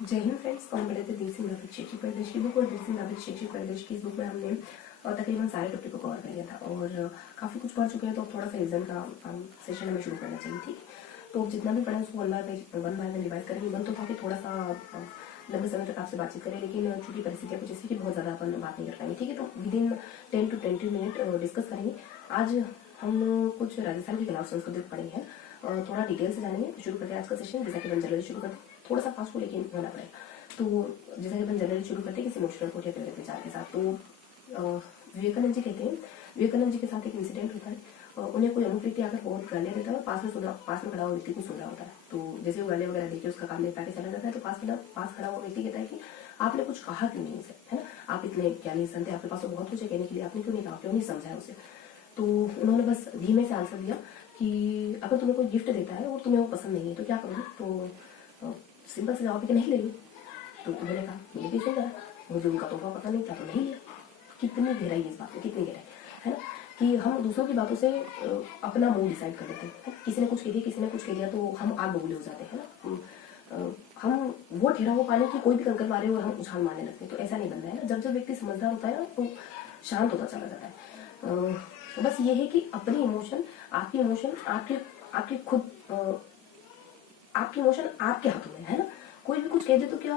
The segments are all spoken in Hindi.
जय हिंद फ्रेंड्स। तो हम पढ़े थे देसी नागरिक शैक्षिक परिदृश्य की बुक और देसी नागरिक शैक्षिक परिदृश्य की इस बुक में हमने तकरीबन सारे टॉपिक को कवर कर लिया था और काफ़ी कुछ पढ़ चुके हैं। तो थोड़ा सा रिविजन का सेशन हमें शुरू करना चाहिए, ठीक। तो जितना भी पढ़ा उसको वन बाय वन रिवाइज करेंगे। मन तो था कि थोड़ा सा लंबे समय तक आपसे बातचीत करें, लेकिन चूंकि परिस्थितियाँ कुछ ऐसी कि बहुत ज़्यादा अपन बात नहीं कर पाएंगे, ठीक है। तो with in 10 to 20 minute discuss करेंगे। आज हम कुछ राजस्थान के खिलाफ संस्कृति पढ़ेंगे हैं, थोड़ा डिटेल से जानेंगे। शुरू करते हैं आज का सेशन। जैसा कि अपन जनरली शुरू करते हैं, थोड़ा सा फास्ट हो लेकिन होना पड़ेगा। तो जैसा कि अपन जनरली शुरू करते हैं किसी इमोशनल कोट या फेवरेट विचार के साथ। तो विवेकानंद जी कहते हैं, विवेकानंद जी के साथ एक इंसिडेंट होता है। उन्हें कोई अमुक व्यक्ति आकर बहुत गालियाँ देता है और पास में खड़ा हुआ व्यक्ति को सुन रहा होता है। तो जैसे वो गालियाँ वगैरह देके उसका काम निपटा के चला जाता है, तो पास खड़ा हुआ व्यक्ति कहता है कि आपने कुछ कहा क्यों नहीं उसे, है ना। आप इतने ज्ञानी संत, आपके पास तो बहुत कुछ है कहने के लिए, आपने क्यों नहीं कहा, क्यों नहीं समझाया उसे। तो उन्होंने बस धीमे से आंसर दिया कि अगर तुम्हें कोई गिफ्ट देता है और तुम्हें वो पसंद नहीं है तो क्या करोगे। तो सिंपल से जवाब है कि नहीं लेगी। तो उन्होंने कहा मुझे कैसे करा, मुझे उनका तोहफा पता नहीं था तो नहीं लिया। कितनी गहराई है इस बात में, कितनी गहराई है ना, कि हम दूसरों की बातों से अपना मूड डिसाइड कर लेते हैं। किसी ने कुछ कह दिया, किसी ने कुछ कह दिया, तो हम आग बबूले हो जाते हैं ना। हम वो ठहरा हो पाने की कोई भी कंकर मारे और हम उछाल मारने लगते हैं, तो ऐसा नहीं बनता है ना। जब व्यक्ति समझदार होता है ना तो शांत होता चला जाता है। तो बस ये है कि अपनी इमोशन, आपकी इमोशन आपके खुद आपकी इमोशन आपके हाथों में है ना। कोई भी कुछ कह दे तो क्या,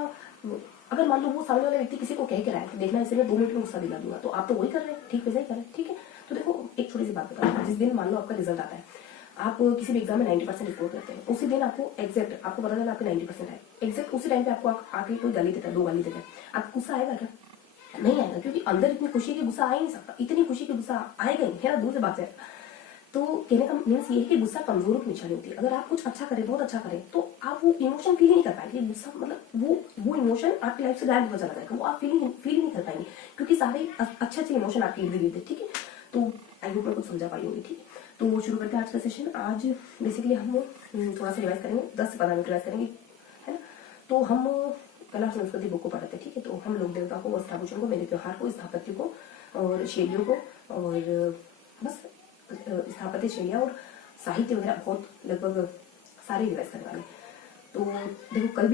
अगर मान लो वो सामने वाला व्यक्ति किसी को कह के रहा है कि देखना इसे मैं 2 मिनट में गुस्सा दिला दूंगा, तो आप तो वही कर रहे हैं, ठीक वैसा ही कर रहे हैं, ठीक है। तो देखो एक छोटी सी बात बता रहा हूँ। जिस दिन मान लो आपका रिजल्ट आता है, आप किसी भी एग्जाम में 90% स्कोर करते हैं, उसी दिन आपको एग्जैक्ट आपको पता चला आपके 90% आए, एग्जैक्ट उसी टाइम पे आपको आके कोई गाली देता है, 2 गाली देता है, आपको गुस्सा आएगा क्या? नहीं आएगा, क्योंकि अंदर इतनी खुशी की गुस्सा आ ही नहीं सकता, इतनी खुशी की गुस्सा आएगा ही, है ना, दूर से बात है। तो कहने का मीन्स ये है कि गुस्सा कमजोरों की निशानी होती है। अगर आप कुछ अच्छा करें, बहुत अच्छा करें, तो आप वो इमोशन फील ही नहीं कर पाएंगे। गुस्सा मतलब वो इमोशन आपकी लाइफ से गायब होता चला जाएगा, वो आप फील ही नहीं कर पाएंगे, क्योंकि सारे अच्छे इमोशन आपके इर्द गिर्द है, ठीक है। तो आई होप मैं कुछ समझा पाई होगी, ठीक है। तो शुरू करते हैं आज का सेशन। आज बेसिकली हम थोड़ा सा रिवाइज करेंगे, 10 से 15 मिनट रिवाइज करेंगे, है ना। तो हम कला संस्कृति बुक को पढ़ते हैं, ठीक है। तो हम लोक देवता को, वस्त्राभूषण को, मेरे त्योहार को, स्थापत्य को और शैलियों को, और बस स्थापत्य शैलियाँ और साहित्य वगैरह बहुत लगभग सारे रिवाइज करने वाले। तो देखो कल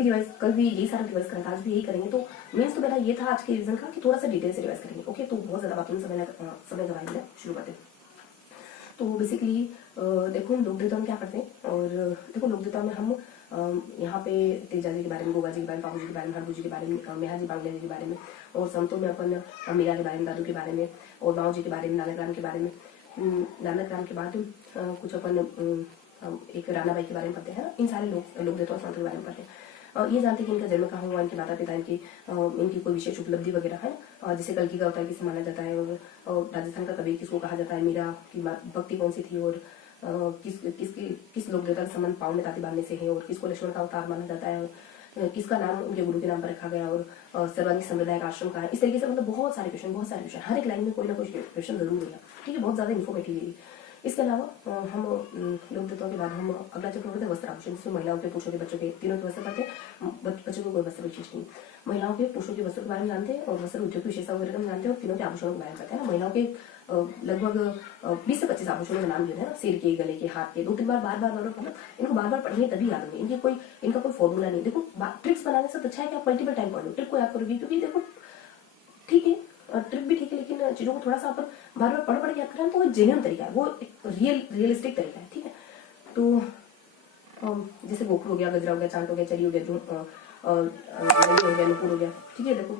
भी यही सारा रिवाइज करा था, आज भी यही करेंगे। तो मीन्स तो मेरा ये था आज के रीजन का कि थोड़ा सा डिटेल से रिवाइज करेंगे, ओके। तो बहुत ज्यादा बातों में समय गवाएंगे, शुरू करते हैं। तो बेसिकली देखो हम लोक देवता में क्या करते हैं, और देखो लोक देवता में हम यहाँ पे तेजा जी के बारे में, गोगा जी के बारे में, बाबू जी के बारे में, हरबू जी के बारे में, मेहा जी बांग्ला जी के बारे में, और संतों में अपन मीरा के बारे में, दादू के बारे में, और माओ जी के बारे में, नानक राम के बारे में। नानक राम के बाद कुछ अपन एक रानाबाई के बारे में पढ़ते हैं ना। इन सारे लोग देवता और संतों के बारे में पढ़ते हैं। ये जानते हैं कि इनका जन्म कहाँ हुआ, इनके माता पिता, इनकी कोई विशेष उपलब्धि वगैरह है ना। जैसे कल्कि का अवतार किसे माना जाता है, और राजस्थान का कवि किसको कहा जाता है, मीरा की भक्ति कौन सी थी, और किस लोक देवता का संबंध पाँव में ताती बांधने से है, और किसको लक्ष्मण का अवतार माना जाता है, किसका नाम उनके गुरु के नाम पर रखा गया, और सर्वांगिक संप्रदाय का आश्रम का है। इस तरीके से मतलब बहुत सारे क्वेश्चन, हर एक लाइन में कोई ना कोई क्वेश्चन जरूर है, ठीक है। बहुत ज्यादा इन्फॉर्मेटिव है। इसके अलावा हम लोक देवताओं के बाद हम अगला चैप्टर पढ़ते हैं वस्त्राभूषण, जिसमें महिलाओं के, पुरुषों के, बच्चों के, तीनों के वस्त्र पढ़ते हैं। बच्चों को कोई वस्त्र विशेष नहीं, महिलाओं के, पुरुषों के वस्त्र के बारे में जानते हैं, और वस्त्र उद्योग की विशेषता वगैरह में जानते हैं, और तीनों के आभूषणों के बारे में पढ़ते हैं ना। महिलाओं के लगभग 20 से 25 आभूषणों के नाम दिए हैं ना, सिर के, गले के, हाथ के, 2-3 बार मतलब इनको बार पढ़ेंगे तभी याद होंगे। इनका कोई फॉर्मूला नहीं। देखो ट्रिक्स बनाने से अच्छा है कि आप मल्टीपल टाइम पढ़ लो, ट्रिक को याद करोगे, क्योंकि देखो ठीक है ट्रिक भी ठीक है, लेकिन चीजों को थोड़ा सा अपन बार पढ़ के याद करें तो वो जेन्युइन तरीका है, वो एक रियलिस्टिक तरीका है, ठीक है। तो जैसे गोखरू हो गया, गजरा हो गया, चांट हो गया, चरी हो गया, हो गया, नुपुर हो गया, ठीक है। देखो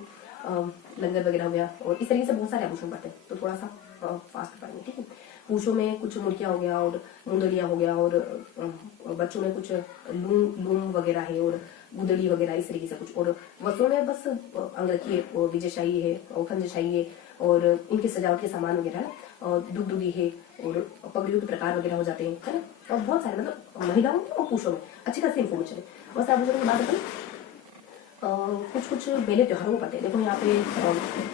लंगर वगैरह हो गया, और इस तरीके से बहुत सारे आभूषण पढ़ते हैं। तो थोड़ा सा फास्ट पढ़ेंगे, ठीक है। पुरुषों में कुछ मुर्किया हो गया और मुंदलिया हो गया, और बच्चों में कुछ लूम वगैरह है, और गुदड़ी वगैरह, इस तरीके से कुछ। और वस्त्रों में बस अंगरखी है, और विजयशाही है, और खंजशाही है, और इनके सजावट के सामान वगैरह है, और दुगदुगी है, और पगड़ियों के प्रकार वगैरह हो जाते हैं, है ना। और बहुत सारे मतलब महिलाओं में और पुरुषों में अच्छी खासी इन्फॉर्मेशन है। वस्त्र आभूषण की बात अपन कुछ मेले त्योहारों को पढ़ते हैं। देखो यहाँ पे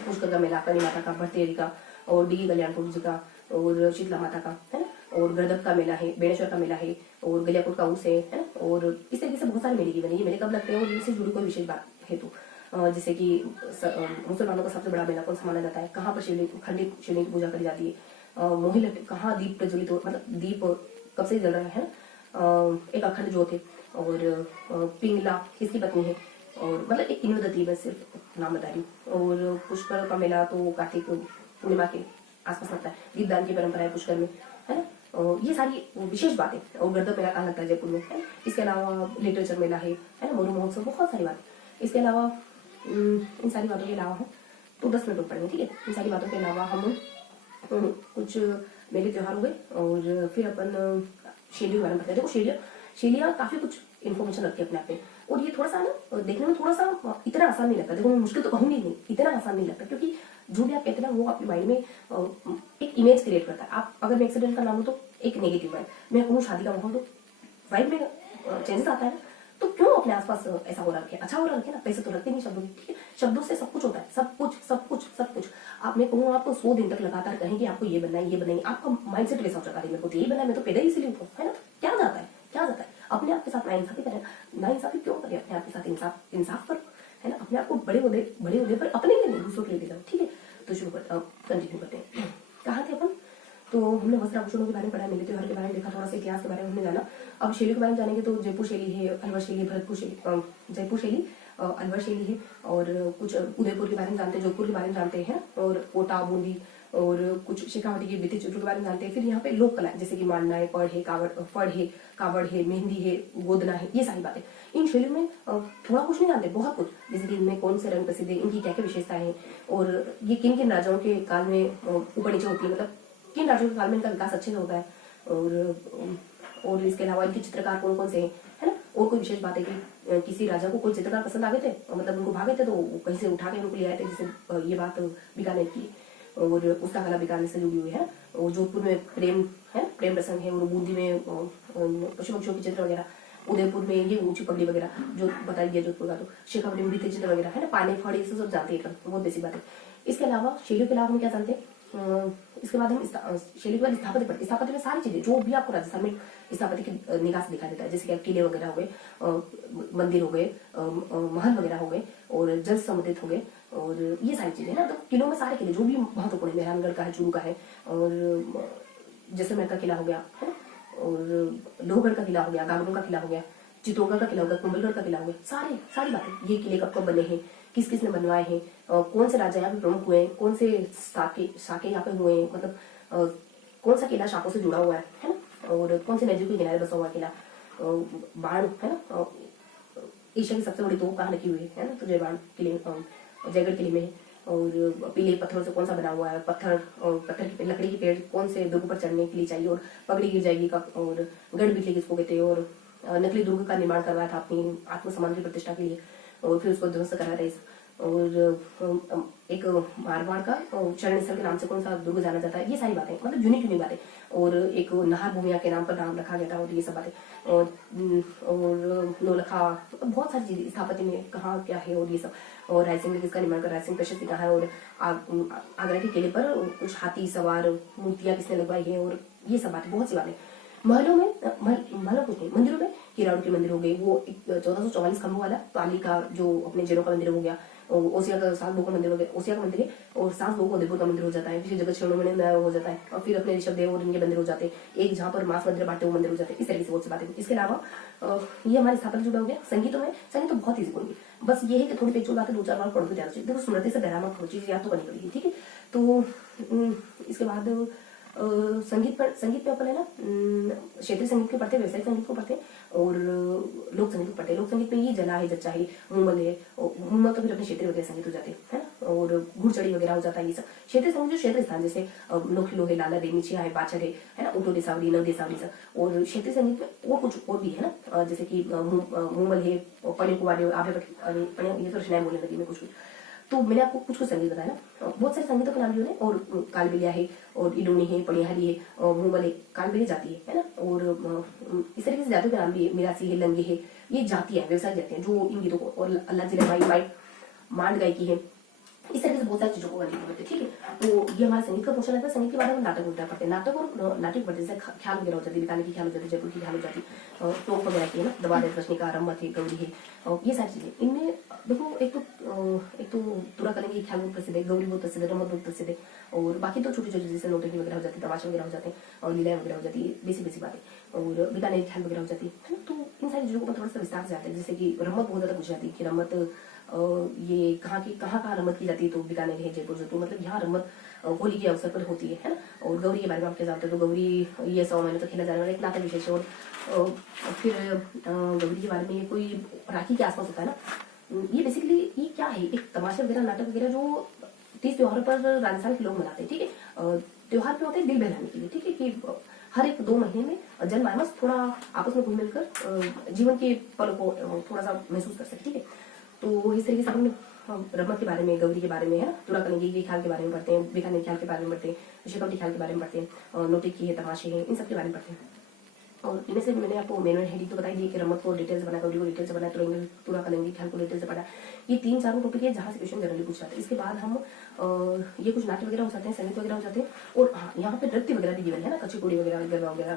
पुष्कर का मेला, कनी माता का, भरतेरी का, और डीगी कल्याणपुर जी का, और शीतला माता का, है ना, और गर्दक का मेला है, बेणेश्वर का मेला है, और गलियाकोट का उर्स है ना। और इस तरीके से बहुत सारे मेले की बने। ये मेले कब लगते हैं और इनसे जुड़ी कोई विशेष बात है तो जैसे कि मुसलमानों का सबसे बड़ा मेला कौन सा माना जाता है, कहाँ पर खंडित शिवलिंग की पूजा करी जाती है, मोहिलट कहाँ दीप प्रज्वलित हो, मतलब दीप कब से जल रहा है, एक अखंड ज्योत है, और पिंगला किसकी पत्नी है, और मतलब एक किन्वदंती, मैं सिर्फ नाम बता रही हूँ। और पुष्कर का मेला तो कार्तिक पूर्णिमा के आसपास लगता है। दीपदान की परंपरा है पुष्कर में, है ना। और ये सारी विशेष बातें। और गर्दन मेला कहाँ लगता है? जयपुर में, है ना। इसके अलावा लिटरेचर मेला है ना, मरु महोत्सव, बहुत सारी बातें। इसके अलावा इन सारी बातों के अलावा हम तो 10 मिनट पढ़ेंगे, ठीक है। इन सारी बातों के अलावा हम कुछ मेले त्योहार हो गए, और फिर अपन शैलियों के बारे में बताते हैं। देखो शैलियाँ काफी कुछ इन्फॉर्मेशन रखती है अपने आप में, और ये थोड़ा सा ना देखने में थोड़ा सा इतना आसान नहीं लगता। देखो मैं मुश्किल तो कहूंगी नहीं, इतना आसान नहीं लगता, क्योंकि जो भी आप कहते हैं ना वो आपके माइंड में एक इमेज क्रिएट करता है। आप अगर मैं एक्सीडेंट का नाम हो तो एक नेगेटिव वाइब, मैं कहूँ शादी का माहौल तो वाइब में चेंजेस आता है ना। तो क्यों अपने आसपास ऐसा हो रहा है? अच्छा हो रहा है ना। पैसे तो लगते नहीं शब्दों की, ठीक है। शब्दों से सब कुछ होता है, सब कुछ सब कुछ सब कुछ। आप, मैं कहूँ आप 100 दिन तक लगातार कहें कि आपको ये बनना है, ये बनना है, आपका माइंडसेट वैसा हो जाता है, मेरे को तो यही बनना है, मैं तो पैदा ही इसीलिए हूँ, है ना। क्या जाता है, क्या जाता है? अपने आप के साथ नाइंसाफी करें। नाइंसाफी क्यों करें? अपने आप के साथ इंसाफ करो, है ना। अपने आप को बड़े होने पर अपने लिए नहीं, दूसरों के लिए ले जाओ, ठीक है। तो शुरू करते, कंटिन्यू करते हैं। कहाँ थे अपन? तो हमने वस्त्र आभूषणों के बारे में पढ़ा, मेले त्योहार के बारे में देखा, थोड़ा सा इतिहास के बारे में हमने जाना। अब शैली के बारे में जानेंगे तो जयपुर शैली है, अलवर शैली, भरतपुर शैली, जयपुर शैली, अलवर शैली है, और कुछ उदयपुर के बारे में जानते हैं, जोधपुर के बारे में जानते हैं, और कोटा, बूंदी, और कुछ शेखावटी के बीते चित्रों के बारे में जानते हैं। फिर यहाँ पे लोक कला जैसे कि मांडना है, फड़ है, कावड़ है, मेहंदी है, गोदना है, ये सारी बातें। इन शैलियों में थोड़ा कुछ नहीं जानते, बहुत कुछ, जैसे कि इनमें कौन से रंग प्रसिद्ध है, इनकी क्या क्या विशेषताएं हैं, और ये किन किन राजाओं के काल में ऊपर नीचे होती है, मतलब किन राज्यों के काल में इनका विकास अच्छे से होता है, और इसके अलावा इनके चित्रकार कौन कौन से हैं, है ना। और कोई विशेष बात है कि किसी राजा को कोई चित्रकार पसंद आ गए थे, मतलब उनको भागे थे, तो कहीं से उठा के उनको ले आए थे, जैसे ये बात बीकानेर की, और उसका कला बीकानेर से जुड़ी हुई है। और जोधपुर में प्रेम है, प्रेम प्रसंग है, और बूंदी में पशु पक्षियों के चित्र वगैरह, उदयपुर में ये ऊंची पगड़ी वगैरह जो बताई गया जोधपुर का, तो शेखावटी में बीते चित्र वगैरह, है ना, पाने फड़, ये सब जानते हैं, बहुत बेसिक बात है। इसके अलावा शैलियों के अलावा हम क्या जानते हैं? इसके बाद हम शैली के बाद स्थापत्य पढ़ते। स्थापत्य में सारी चीजें जो भी आपको राजस्थान में स्थापत्य की निगाह से दिखाई देता है, जैसे कि किले वगैरह हो गए, मंदिर हो गए, महल वगैरह हो गए, और जल संबंधित हो गए, और ये सारी चीजें ना। तो किलों में सारे किले जो भी महत्वपूर्ण है, मेहरानगढ़ का है, चूरू का है, और जैसलमेर का किला हो गया, है ना, और लोहगढ़ का किला हो गया, गागरों का किला हो गया, चित्तौड़गढ़ का किला हो गया, कुंभलगढ़ का किला हो गया, सारी बातें। ये किले कब कब बने हैं, किस किस ने बनवाए हैं, कौन से राजा यहाँ पे प्रमुख हुए, कौन से शाके यहाँ पे हुए, मतलब कौन सा किला शाकों से जुड़ा हुआ है ना, और कौन से नदियों के किनारे बसा हुआ किला, बाण, है ना, एशिया की सबसे बड़ी तोप कहाँ लगी हुई है ना, तो जयबाण किले, जयगढ़ किले में है। और पीले पत्थरों से कौन सा बना हुआ है, पत्थर की लकड़ी के पेड़ कौन से दुर्ग पर चढ़ने के लिए चाहिए, और पगड़ी गिर जाएगी कब, और गढ़ बिजली किसको कहते हैं, और नकली दुर्ग का निर्माण करवाया था अपनी आत्मसम्मान की प्रतिष्ठा के लिए, और फिर उसको ध्वस्त कराया था। और एक मारवाड़ का चरण स्थल के नाम से कौन सा दुर्ग जाना जाता है, ये सारी बातें, मतलब यूनिक बातें। और एक नाहर भूमिया के नाम पर नाम रखा गया था, और ये सब बातें, और नौलखा, बहुत सारी चीजें स्थापत्य में कहाँ क्या है, और ये सब। और रायसिंह ने किसका निर्माण कर, रायसिंह प्रशस्ति कहाँ है, और आगरा के किले पर कुछ हाथी सवार मूर्तियां किसने लगवाई है, और ये सब बातें, बहुत सी बातें। महलों में महलों कुछ नहीं, मंदिरों में किराड़ू के मंदिर हो गए, वो 1444 खंभों वाला पाली का जो अपने जैनों का मंदिर हो गया, ओसिया का सास बहू का मंदिर हो गया, ओसिया का मंदिर है, और सास बहू का उदयपुर का मंदिर हो जाता है, फिर जगत श्रेणों में नया हो जाता है, और फिर अपने ऋषभ देव और इनके मंदिर हो जाते हैं, एक जहाँ पर मांस मंदिर बांटते वो मंदिर हो जाते हैं। इस तरीके से बहुत सी बातें। इसके अलावा ये हमारे स्थापना जुड़ा हो गया। संगीतों में संगीत तो बहुत ईजी बोलेंगे, बस ये है कि थोड़ी पेचो बातें 2-4 बार पढ़ के जाना चाहिए। देखो स्मृति से बहरा मत, चीज याद तो करनी पड़ेगी, ठीक है। तो इसके बाद संगीत पे अपन है ना, क्षेत्रीय संगीत को पढ़ते हैं, व्यवसायिक संगीत को पढ़ते हैं, और लोक संगीत को पढ़ते हैं। लोक संगीत में ये जला है, जच्चा है, मूमल है, मूमल तो फिर अपने क्षेत्रीय वगैरह संगीत हो जाते हैं, है ना, और घुड़चड़ी वगैरह हो जाता है। ये सब क्षेत्रीय संगीत जो क्षेत्रीय स्थान, जैसे नोखिलो है, लाला रे, मिचिया है, बाचर है ना, ऊटो देसावली, नव देसावली सब। और क्षेत्रीय संगीत में और कुछ और भी है ना, जैसे कि मूमल है, पड़े कुमार, आभ्य, ये तो रचनाएं बोलने लगी मैं कुछ। तो मैंने आपको कुछ कुछ संगीत बताया ना, बहुत सारे संगीतों के नाम लिए, और कालबेलिया है, और इडोनी है, पड़ियाली है, और मूमल है, कालबेली जाती है ना, और इस तरीके से जातियों के नाम भी है, मिरासी है, लंगे है, ये जाति है, व्यवसाय जाते हैं जो इन गीतों को, और अल्लाह जिले मांड गायकी है, इस तरीके से बहुत सारी चीजों को वर्णित करते हैं, ठीक है। तो ये हमारा संगीत का पोर्शन रहता है। संगीत के बाद हम नाटक वगैरह पढ़ते हैं, नाटक और नाटक पढ़ते, जैसे ख्याल वगैरह हो जाती है, बीकानेर की ख्याल हो जाती है, जयपुर की ख्याल हो जाती है, टोक वगैरह की है ना, दबाद रश्मिका, रम्मत है, गौरी है, और ये सारी चीजें। इनमें देखो एक तो तुरा करेंगे ख्याल बहुत प्रसिद्ध है, गौरी बहुत प्रसिद्ध है, रम्मत बहुत प्रसिद्ध है, और बाकी तो छोटी छोटी जैसे नौटंकी वगैरह हो जाती है, तमाशा वगैरह हो जाते हैं, और लीलाएं वगैरह हो जाती है, बेसिक बातें। और बीकानेरी ख्याल वगैरह हो जाती है ना। तो इन सारी चीजों को थोड़ा सा विस्तार से आते हैं, जैसे कि रम्मत बहुत ज्यादा पूछी जाती है कि रम्मत ये कहाँ रम्मत की जाती है, तो बीकानेर है, जयपुर से, तो मतलब यहाँ रम्मत होली के अवसर पर होती है ना। और गौरी के बारे में आप क्या जानते हो, तो गौरी ये 100 महीने तो खेला जाने वाला एक नाटक विशेष है। और फिर गौरी के बारे में ये कोई राखी के आसपास होता है ना। ये बेसिकली ये क्या है, एक तमाशा वगैरह नाटक वगैरह जो 30 त्योहारों पर राजस्थान के लोग मनाते हैं, ठीक है। त्योहार पे होते हैं दिल बहलाने के लिए, ठीक है, कि हर एक 2 महीने में जनमानस थोड़ा आपस में घुल मिलकर जीवन के पल को थोड़ा सा महसूस कर सके, ठीक है। तो इस तरीके से हम रम्मत के बारे में, गौरी के बारे में, है ना, तुरा कलेंगे के ख्याल के बारे में पढ़ते हैं, बीकानेर ख्याल के बारे में पढ़ते हैं, शिकवटी ख्याल के बारे में पढ़ते हैं, नोटिकी है, तमाशे हैं, इन सब के बारे में पढ़ते हैं। और इनमें से मैंने आपको मेन हेडिंग तो बताई दी कि रम्मत को डिटेल से बना, गौरी को डिटेल से बना, तुरा कलेंगे ख्याल को डिटेल से पढ़ा। ये 3-4 टॉपिक है जहाँ से क्वेश्चन जनरली पूछ जाते हैं। इसके बाद हम ये कुछ नाट्य वगैरह हो जाते हैं, संगीत वगैरह हो जाते हैं, और हाँ यहाँ पे नृत्य वगैरह भी गिवन है ना, कच्ची वगैरह, गरबा वगैरह,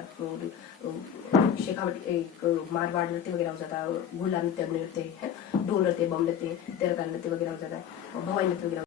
शेखावटी, एक मारवाड़ नृत्य वगैरह हो जाता है, घुल्ला नृत्य है, ढोल नृत्य, बम नृत्य, तेरकाल नृत्य वगैरह हो जाता है, और भवाई नृत्य वगैरह।